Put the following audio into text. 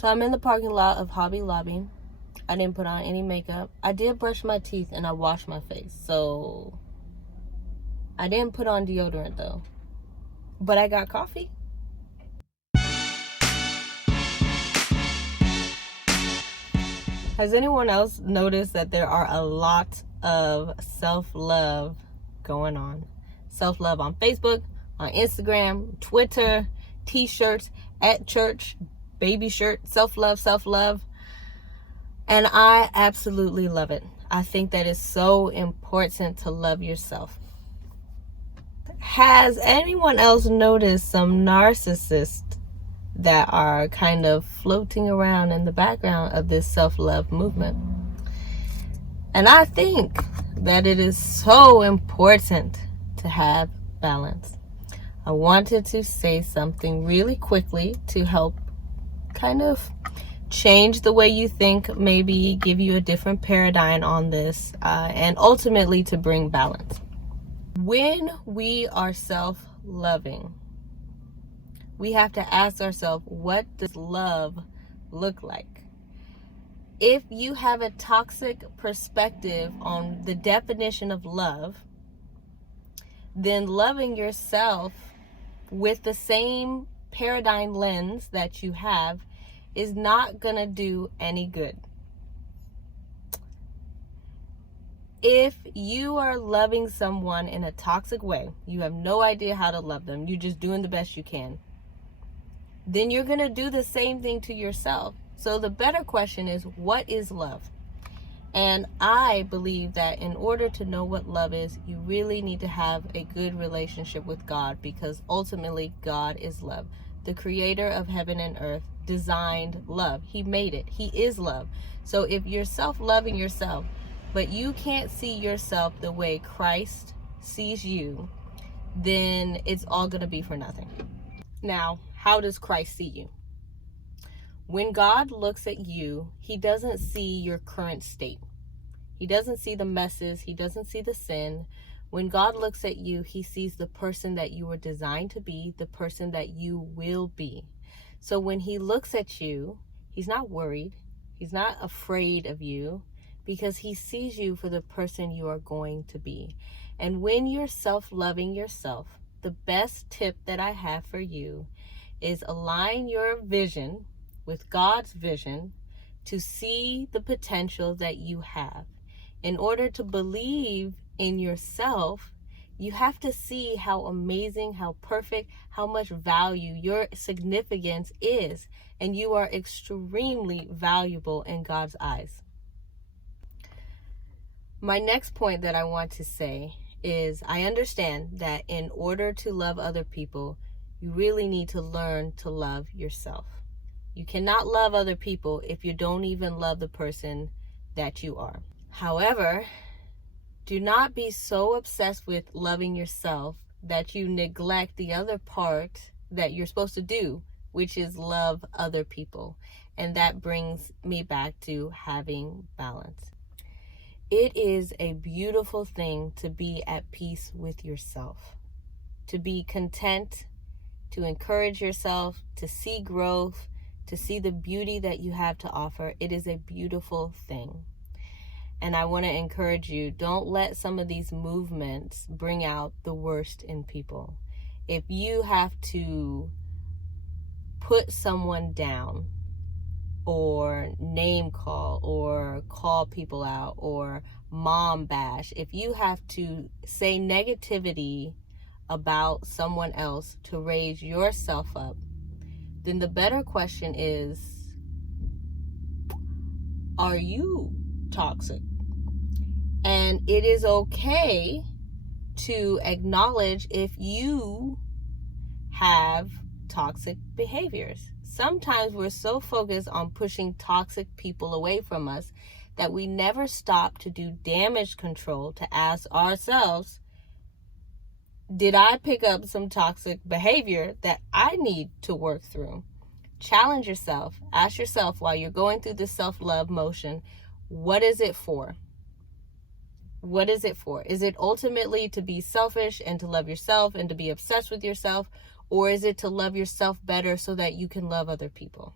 So I'm in the parking lot of Hobby Lobby. I didn't put on any makeup. I did brush my teeth and I washed my face. So I didn't put on deodorant though. But I got coffee. Has anyone else noticed that there are a lot of self-love going on? Self-love on Facebook, on Instagram, Twitter, t-shirts, at church, baby shirt, self-love. And I absolutely love it. I think that it's so important to love yourself. Has anyone else noticed some narcissists that are kind of floating around in the background of this self-love movement? And I think that it is so important to have balance. I wanted to say something really quickly to help kind of change the way you think, maybe give you a different paradigm on this, and ultimately to bring balance. When we are self-loving, we have to ask ourselves, what does love look like? If you have a toxic perspective on the definition of love, then loving yourself with the same paradigm lens that you have is not gonna do any good. If you are loving someone in a toxic way, you have no idea how to love them, you're just doing the best you can, then you're gonna do the same thing to yourself. So the better question is, what is love? And I believe that in order to know what love is, you really need to have a good relationship with God, because ultimately God is love. The creator of heaven and earth designed love. He made it. He is love. So if you're self-loving yourself, but you can't see yourself the way Christ sees you, then it's all going to be for nothing. Now, how does Christ see you? When God looks at you, he doesn't see your current state. He doesn't see the messes. He doesn't see the sin. When God looks at you, he sees the person that you were designed to be, the person that you will be. So when he looks at you, he's not worried. He's not afraid of you, because he sees you for the person you are going to be. And when you're self-loving yourself, the best tip that I have for you is align your vision with God's vision to see the potential that you have. In order to believe in yourself, you have to see how amazing, how perfect, how much value your significance is. And you are extremely valuable in God's eyes. My next point that I want to say is, I understand that in order to love other people, you really need to learn to love yourself. You cannot love other people if you don't even love the person that you are. However, do not be so obsessed with loving yourself that you neglect the other part that you're supposed to do, which is love other people. And that brings me back to having balance. It is a beautiful thing to be at peace with yourself, to be content, to encourage yourself, to see growth, to see the beauty that you have to offer. It is a beautiful thing. And I want to encourage you, don't let some of these movements bring out the worst in people. If you have to put someone down, or name call, or call people out, or mom bash, if you have to say negativity about someone else to raise yourself up, then the better question is, are you toxic? And it is okay to acknowledge if you have toxic behaviors. Sometimes we're so focused on pushing toxic people away from us that we never stop to do damage control to ask ourselves, did I pick up some toxic behavior that I need to work through? Challenge yourself. Ask yourself, while you're going through this self-love motion, what is it for? What is it for? Is it ultimately to be selfish and to love yourself and to be obsessed with yourself? Or is it to love yourself better so that you can love other people?